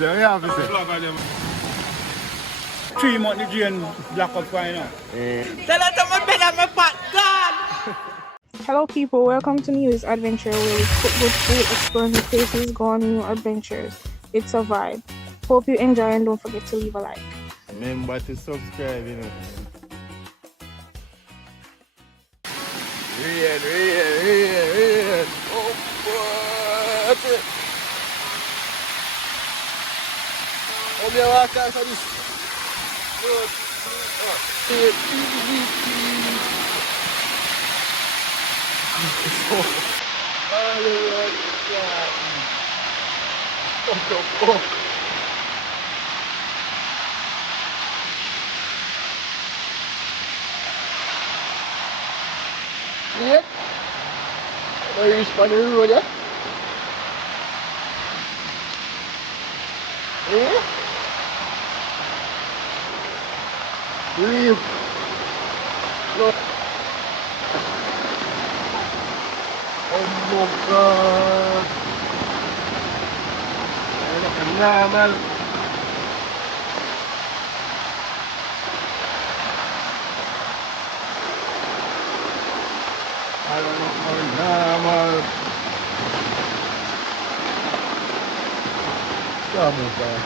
Yeah, officer. 3 months the drain block up right now. Hello, people. Welcome to News Adventure, where we cook good food, explore new places, go on new adventures. It's a vibe. Hope you enjoy and don't forget to leave a like. Remember to subscribe, you know. Read. Oh, boy. Oh, me walk out for this. Yeah? Are you spinning the road, yeah? Yeah? Leave. Look. Oh my God. Nah, man. I don't know. Nah, man. Come on, man.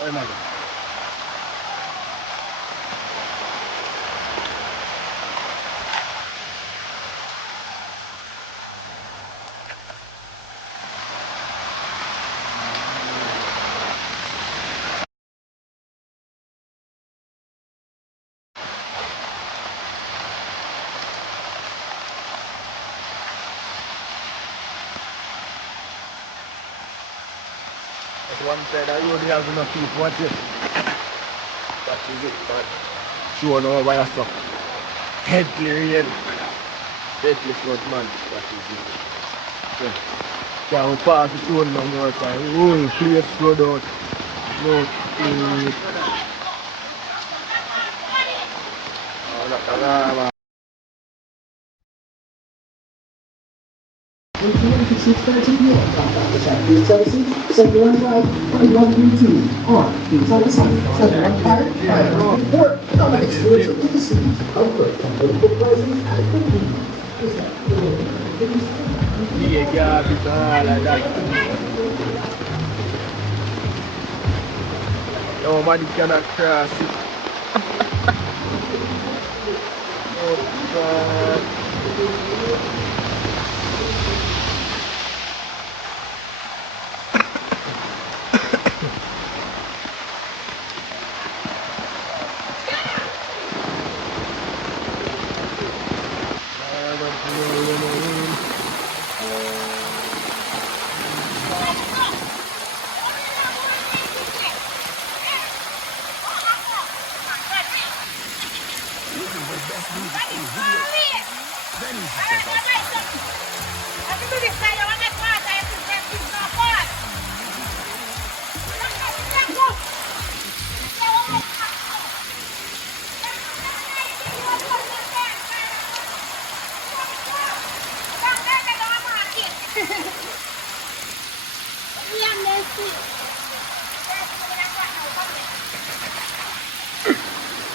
Oh my God. That's one side I only have enough people. What's it? That is it, man. Sure no why I stop. Headley rain. Headley flood, man. That is it. Yeah. Can't pass the stone no more time. Whole place flood out. No place. Oh, not man. 6:30 p.m. Contact the Champion Services, 71 Drive, 2132, or please on the site, 71 report, come and experience the easy, comfort, and beautiful prices and convenience. Yeah, garbage and all like that. Nobody cannot cross it. Oh, God.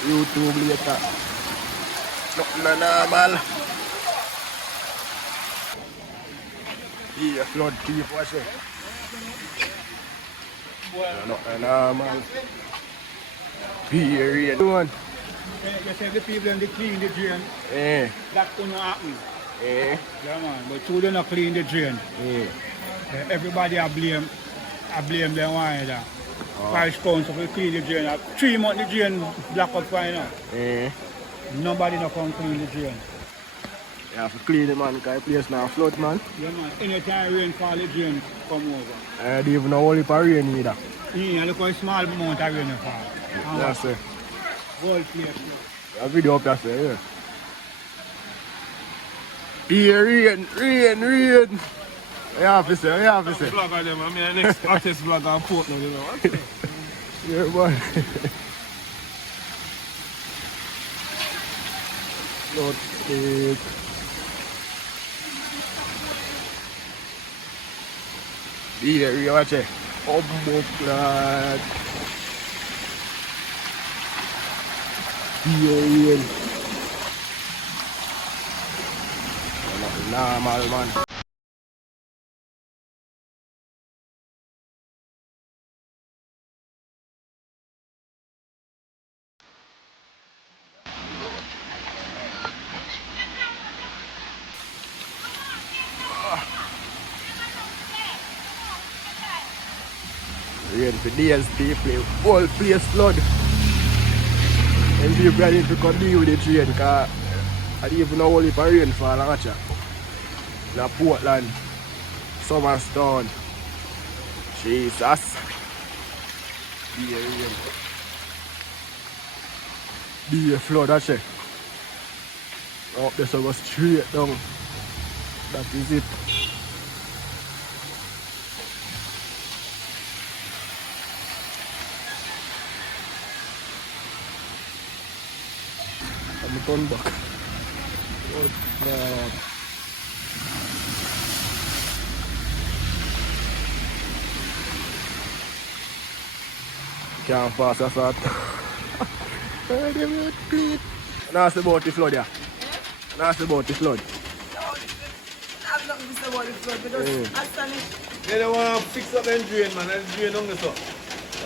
YouTube later. Nothing normal. Yeah, flood thief, what's it? Nothing normal. Period. One. You say the people them they clean the drain. Eh. That could not happen. Eh. Yeah man, but two don't not clean the drain. Eh. Everybody I blame them one that. Oh. £5 to clean the drain. 3 months the drain block up right now. Eh. Nobody not come clean the drain. You have to clean the man, because the place now flood, man. Yeah man, anytime rain fall the drain come over. I don't even know only for rain either. Yeah, look how small amount of rain fall. That's it. Gold place. A video up there, yeah. Yeah, rain. Yeah, officer, yeah, officer. Vlog of them, I mean, next hottest vlog on Port now, you know. Yeah, boy. Not steak. Yeah, watch it. Oh, blood. Yeah. Normal, man. Rain for days, people. Whole place flood. And people are need to come deal with the train because I don't even know what if rainfall and in Portland, Summerstown. Jesus. Yeah, rain. The flood actually. Up there so go straight down. That is it. I'm turn back. Oh, God. Can't pass us out. Now it's about the flood, yeah. Now it's about the flood. I'm not going to say about the flood because I stand it. They don't want to fix up them drain, man, and drain on the top.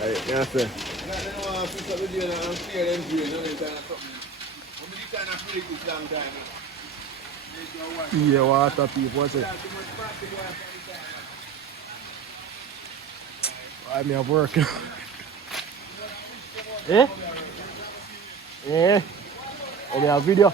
Right, yeah, sir. They don't want to fix up the drain and clear them drain on the kind of something. I'm really kind of pretty good long time. Yeah, water people, what's it? I mean, I'm working. Eh? Yeah. I mean, a video.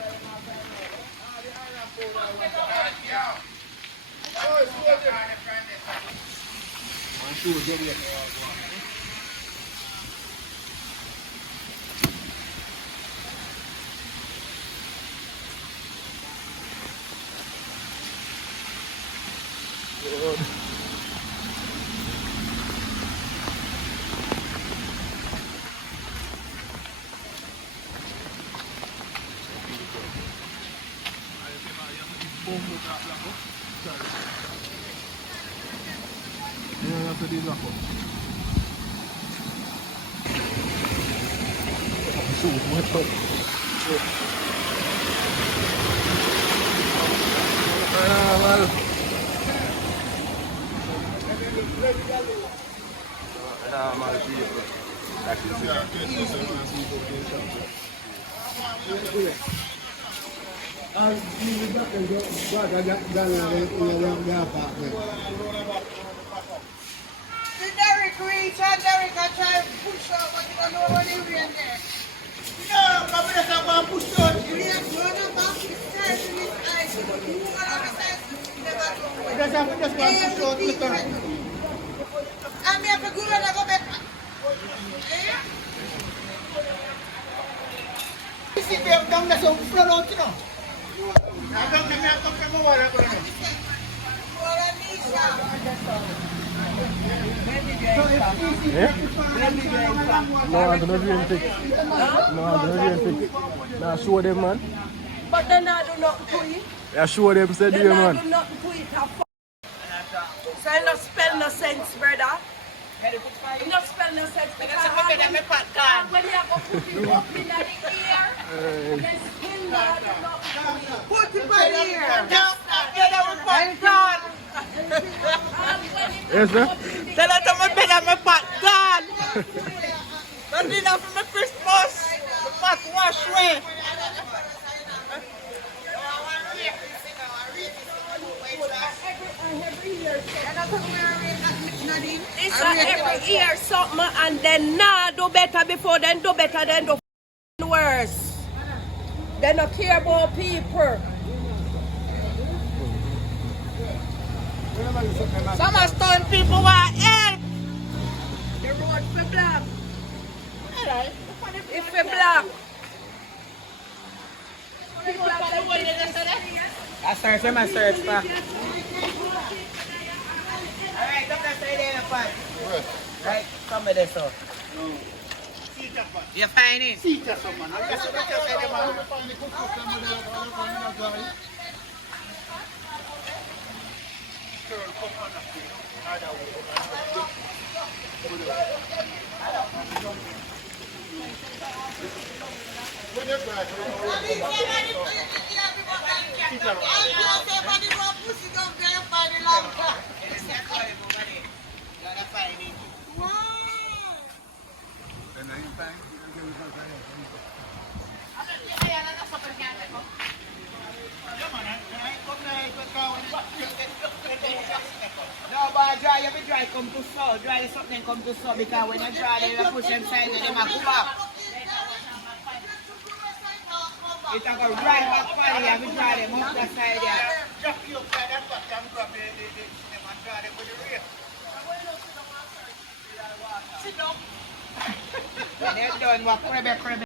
Derek reach and Derek I try to push out, but you don't know what they were in there. No, but that's not going to push out. You need to run up back to the stairs in this ice. You want to understand? Never go away. That's not going to push out. I'm here to go and I go back. You see, they're down there, so flood out, you know. I don't think I'm going to come over there. No, I don't do anything. No, I don't do anything. Nah, show them, man. But then I do not do it. Yeah, show them, say there, Then I man. do not do it. So I not spell no sense, brother. You not spell no sense. Because when you go put it up in the ear, then still not do not do it. Put it by the ear. Yes, sir? Tell her to my bed and my pot gone. Don't do that for my Christmas. The pot wash away. It's every year something and then nah do better before then do better then do worse. They don't care about people. Some are stone people want help. The road for black. It's for black. I search him, I search for. Alright, come let's stay there in the pot. Right, come with this so. You find it? See just someone. I guess what I just said, man. No, but dry, you be dry come too slow. Dry something come too slow because when you dry, they will push them side and them a go back. It's a go right back for you, you be dry them up the side there. Just you play that back and grab the and try them with the race. Sit down. When they're done, what crabby.